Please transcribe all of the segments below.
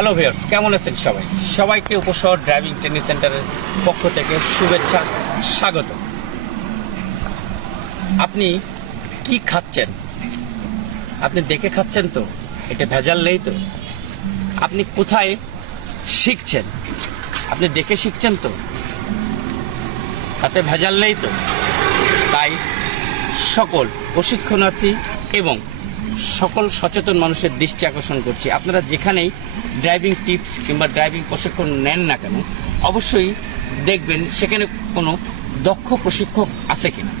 Hello viewers, কেমন আছেন সবাই? সবাইকে উপশহর ড্রাইভিং ট্রেনিং সেন্টারের পক্ষ থেকে শুভেচ্ছা, স্বাগত। আপনি কি খাচ্ছেন? আপনি দেখে খাচ্ছেন তো? এটা ভেজাল নেই তো? আপনি কোথায় শিখছেন? আপনি দেখে শিখছেন তো? তাতে ভেজাল নেই তো? তাই সকল প্রশিক্ষণার্থী এবং সকল সচেতন মানুষের দৃষ্টি আকর্ষণ করছি, আপনারা যেখানেই ড্রাইভিং টিপস কিংবা ড্রাইভিং প্রশিক্ষণ নেন না কেন, অবশ্যই দেখবেন সেখানে কোনো দক্ষ প্রশিক্ষক আছে কিনা।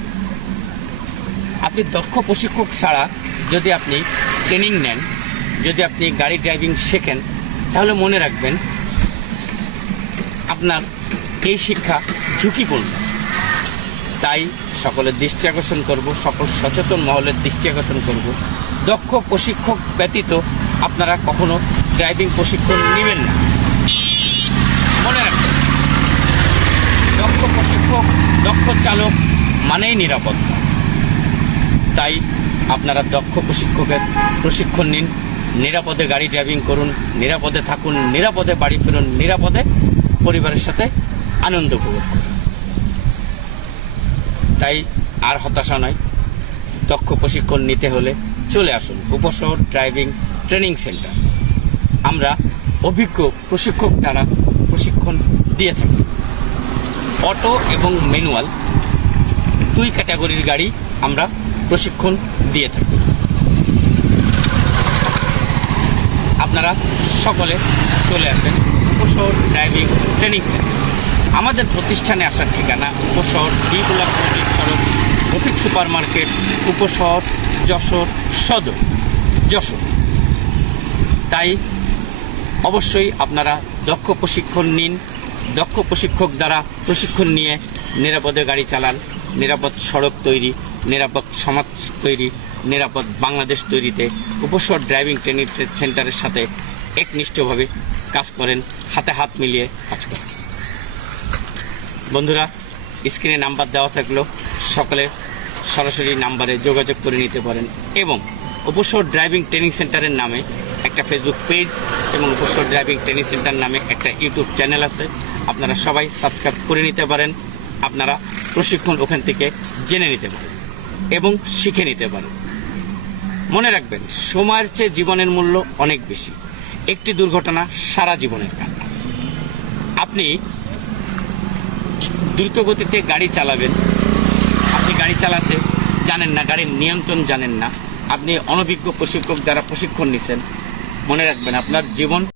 আপনি দক্ষ প্রশিক্ষক ছাড়া যদি আপনি ট্রেনিং নেন, যদি আপনি গাড়ি ড্রাইভিং শেখেন, তাহলে মনে রাখবেন আপনার এই শিক্ষা ঝুঁকিপূর্ণ। তাই সকলের দৃষ্টি আকর্ষণ করব, সকল সচেতন মহলের দৃষ্টি আকর্ষণ করব, দক্ষ প্রশিক্ষক ব্যতীত আপনারা কখনো ড্রাইভিং প্রশিক্ষণ নেবেন না। মনে রাখবেন, দক্ষ প্রশিক্ষক, দক্ষ চালক মানেই নিরাপত্তা। তাই আপনারা দক্ষ প্রশিক্ষকের প্রশিক্ষণ নিন, নিরাপদে গাড়ি ড্রাইভিং করুন, নিরাপদে থাকুন, নিরাপদে বাড়ি ফিরুন, নিরাপদে পরিবারের সাথে আনন্দ উপভোগ করুন। তাই আর হতাশা নয়, দক্ষ প্রশিক্ষণ নিতে হলে চলে আসুন উপশহর ড্রাইভিং ট্রেনিং সেন্টার। আমরা অভিজ্ঞ প্রশিক্ষক দ্বারা প্রশিক্ষণ দিয়ে থাকি। অটো এবং ম্যানুয়াল দুই ক্যাটাগরির গাড়ি আমরা প্রশিক্ষণ দিয়ে থাকি। আপনারা সকলে চলে আসেন উপশহর ড্রাইভিং ট্রেনিং সেন্টার। আমাদের প্রতিষ্ঠানে আসার ঠিকানা উপশহর বিপুলা সড়ক, রফিক সুপার মার্কেট, উপশহর, যশোর সদর, যশোর। তাই অবশ্যই আপনারা দক্ষ প্রশিক্ষণ নিন, দক্ষ প্রশিক্ষক দ্বারা প্রশিক্ষণ নিয়ে নিরাপদে গাড়ি চালান, নিরাপদ সড়ক তৈরি, নিরাপদ সমাজ তৈরি, নিরাপদ বাংলাদেশ তৈরিতে উপশহর ড্রাইভিং ট্রেনিং সেন্টারের সাথে একনিষ্ঠভাবে কাজ করেন, হাতে হাত মিলিয়ে কাজ করেন। বন্ধুরা, স্ক্রিনে নাম্বার দেওয়া থাকলেও সকলে সরাসরি নাম্বারে যোগাযোগ করে নিতে পারেন এবং উপশহর ড্রাইভিং ট্রেনিং সেন্টারের নামে একটা ফেসবুক পেজ এবং উপশহর ড্রাইভিং ট্রেনিং সেন্টার নামে একটা ইউটিউব চ্যানেল আছে, আপনারা সবাই সাবস্ক্রাইব করে নিতে পারেন। আপনারা প্রশিক্ষণ ওখান থেকে জেনে নিতে পারেন এবং শিখে নিতে পারেন। মনে রাখবেন, সময়ের চেয়ে জীবনের মূল্য অনেক বেশি। একটি দুর্ঘটনা সারা জীবনের কান্না। আপনি দ্রুত গতিতে গাড়ি চালাবেন, আপনি গাড়ি চালাতে জানেন না, গাড়ির নিয়ন্ত্রণ জানেন না, আপনি অনভিজ্ঞ প্রশিক্ষক দ্বারা প্রশিক্ষণ নিছেন, মনে রাখবেন আপনার জীবন